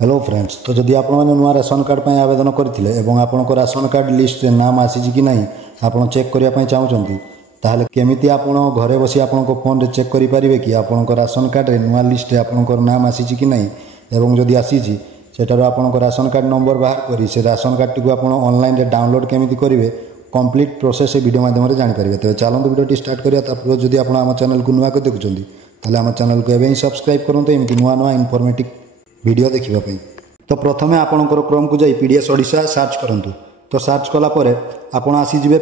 Hello friends, तो जदि आप नुआ राशन कार्ड पर आवेदन करते आपंकर राशन कार्ड लिस्ट रे नाम आसी कि नहीं आप चेक करने चाहते ताहले केमिति आप घरे बसी आप फोन रे चेक करें कि आप राशन कार्ड रे नुआ लिस्ट रे आपंकर नाम आसी कि नहीं एवं जदि आसी सेठार आप राशन कार्ड नंबर बाहर कर से राशन कार्ड टी आप ऑनलाइन रे डाउनलोड केमिति करेंगे कंप्लीट प्रोसेस वीडियो माध्यम जानीपर। तेज चलते वीडियो स्टार्ट करा जदि आप आम चैनल को नुआ देखुं ताले आम चैनल को एवं सब्सक्राइब करूँ एमती नुआ नुआ इनफॉर्मेटिव वीडियो देखापी। तो प्रथमे आपणकर क्रोम को जाई पीडीएस ओडिशा सर्च करूँ। तो सर्च कलापर आप आसीजे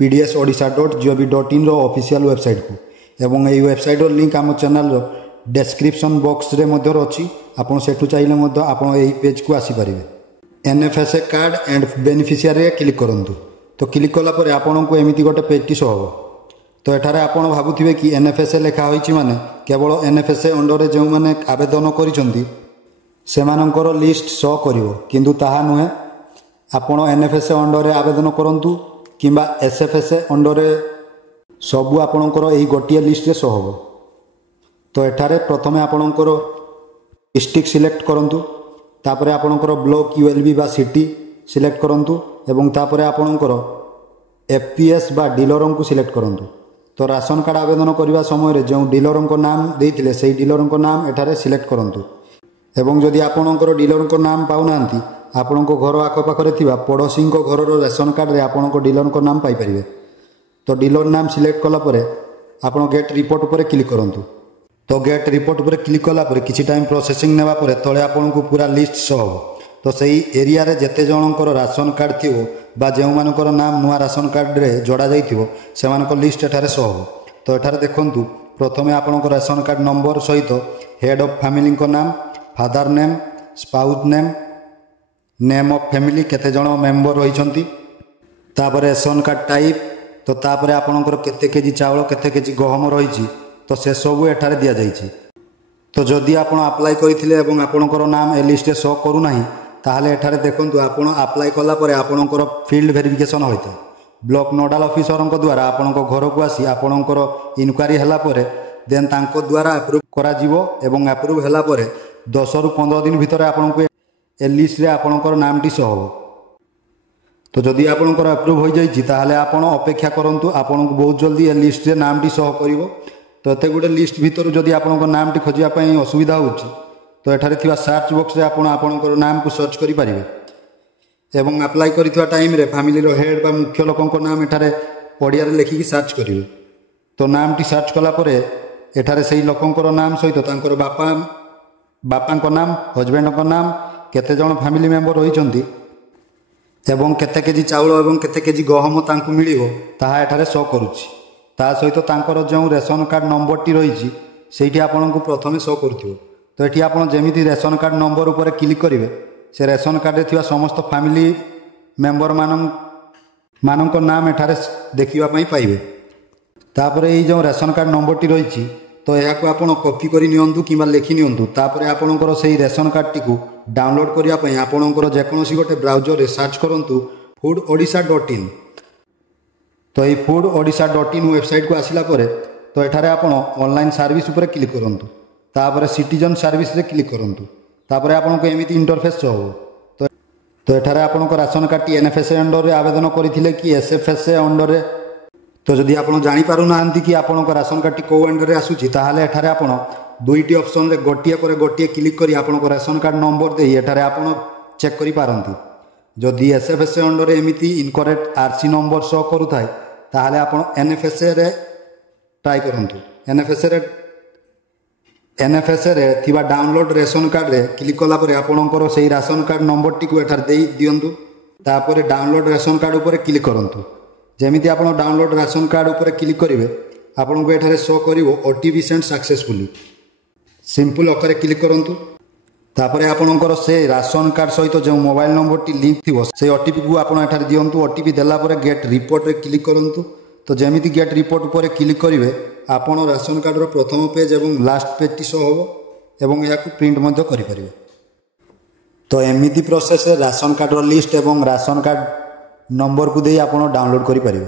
pdsodisha.gov.in ऑफिशियल वेबसाइट को एवं यही वेबसाइट लिंक आम चैनल डिस्क्रिप्शन बॉक्स रे अच्छी आपड़ से चाहिए आप पेज को आसीपर। NFSA card and beneficiary click करूँ। तो क्लिक कलापर आपन को एमती गोटे पेजटी शो हम। तो एठारे आप भावुवे कि एनएफएसए लिखा होइछि माने केवल एनएफएसए अंडर जो मैंने आवेदन करिसेंती सेमानंकर लिस्ट शो करिवो, किंतु ताहा नुहे। आपण एनएफएसए अंडर आवेदन करंतु किंबा एसएफएसए अंडर सबू आपणकर यही गोटे लिस्ट रे शो हम। तो एठारे प्रथमे आपणकर डिस्ट्रिक्ट सिलेक्ट करंतु, तापरे आपणकर ब्लॉक यूएलबी बा सिटी सिलेक्ट करंतु एवं तापरे आपणकर एफपीएस बा डीलर को सिलेक्ट करंतु। तो राशन कार्ड आवेदन करने समय जो डीलर नाम देते से डीलर नाम एठारे सिलेक्ट करंतु एवं जदि आपणकर डीलर नाम पाऊना आपण घर आखपाखे थी पड़ोशी घर राशन कार्ड रे आपण डीलर नाम पाइपर। तो डीलर नाम सिलेक्ट कलापर आप गेट रिपोर्ट पर क्लिक करूँ। तो गेट रिपोर्ट पर क्लिक कलापर किसी टाइम प्रोसेसिंग नेबा परे तले आपन को पूरा लिस्ट शो हो। तो सही एरिया रे जेते जनकर राशन कार्ड थी बा जो मानकर नाम नुआ राशन कार्ड रे जोड़ा जाइथिबो सेमानकर लिस्ट एठारे शो हो। तो एठारे देखंतु प्रथमे आपनकर राशन कार्ड नंबर सहित हेड ऑफ फैमिली को नाम, father name, spouse name, name of family केते जण मेंबर रहिसंती, तापर राशन कार्ड टाइप, तो तापर आपनकर केते केजी चावल केते केजी गहम रहिछि तो से सब एठारे दिया जाइछि। तो जदि आपण अप्लाई करथिले एवं आपनकर नाम ए लिस्ट शो करू नाही ताहले एठारे देखंतु आपण अप्लाई कला परे आपनकर फील्ड वेरिफिकेशन होइते ब्लॉक नोडाल ऑफिसर द्वारा आपनकर घर को आसी आपनकर इनक्वारी हला परे देन तांको द्वारा अप्रूव करा जिवो एवं अप्रूव हला परे 10 रु 15 दिन भितर आपनको ए लिस्ट रे आपनकर नामटी शो हो। तो जदि आपनकर अप्रूव हो जाइछि ताहले आपण अपेक्षा करंतु आपनको बहुत जल्दी ए लिस्ट रे नामटी शो करिवो। तो एते गोटे लिस्ट भितर जदि आपनकर नामटी खोजिया पई असुविधा होछि तो एठारे थिबा सर्च बॉक्स रे आपण आपनकर नाम को सर्च करि परिबे एवं अप्लाई करिथवा टाइम रे फैमिली रो हेड बा मुख्य लोकंको नाम एठारे ओडिया रे लेखिकी सर्च करिवे। तो नामटी सर्च कला परे एठारे सेही लोकंकर नाम सहित तांकर बापांको नाम, हजबैंड नाम, केते जण फैमिली मेंबर रहिचंती एवं केते केजी चाउल एवं केते केजी गहम तांको मिलिवो ताहा एठारे शो करूछि। ता सहित तांकर जो रेशन कार्ड नंबर टी रही से आपको प्रथम शो करूँ। तो ये आप जमी रेशन कार्ड नंबर उपर क्लिक करेंगे से रेशन कार्ड रे समस्त फैमिली मेंबर मानक नाम एठारे देखापी पाइबे। तापर ये जो रेशन कार्ड नंबर टी रही तो यह आप कॉपी कर नियंतु कि लिखि नियंतु। तापर आपणकर से रेशन कार्ड टी डाउनलोड करने आपणकर जेकोसी गोटे ब्राउजर सर्च करूँ foododisha.in। तो ये foododisha.in वेबसाइट को आसला परे तो एठारे आपण ऑनलाइन सर्विस उपर क्लिक करूँ। तापर सिटीजन सर्विस रे क्लिक करूँ। तापर आपको एमती इंटरफेस हो। तो एठारे आपको ration card T NFSA under रे आवेदन करथिले कि एसएफएसए अंडर रे। तो जदि आपण जानि पारु नाहंती कि आपको राशन कार्ड टी को अंडर रे आसुची ताहाले एठारे आपण दुईटी ऑप्शन रे गोटिए पर गोटिए क्लिक करी आपको राशन कार्ड नंबर दे एठारे आपण चेक करि पारंती। जदि एसएफएसए अंडर एमती इनकरेक्ट आरसी नंबर शो करूथाय ताहले आपण एनएफएसए रे ट्राई करंतु। एनएफएसए रे थिबा डाउनलोड रेशन कार्ड रे क्लिक कला परे आपणकर सेही राशन कार्ड नंबर टी को एठार देई दियंतु। तापर डाउनलोड रेशन कार्ड उपर क्लिक करंतु। जेमिति आपण डाउनलोड राशन कार्ड उपर क्लिक करिवे आपणको एठारे शो करिवो ओटीपी सेंड सक्सेसफुली। सिंपल ओकरे क्लिक करंतु। तापर आपणकर से राशन कार्ड सहित जो मोबाइल नंबर टी लिंक थिवो से ओटीपी को आपण एठार दियंतु। ओटीपी देला परे गेट रिपोर्ट रे क्लिक करंतु। तो जमीती गेट रिपोर्ट उपर क्लिक करेंगे आपण राशन कार्ड प्रथम पेज एवं लास्ट पेज टी शो हम एवं या प्रिंट करें। तो एमती प्रोसेस राशन कार्ड लिस्ट एवं राशन कार्ड नंबर को दे आप डाउनलोड करें।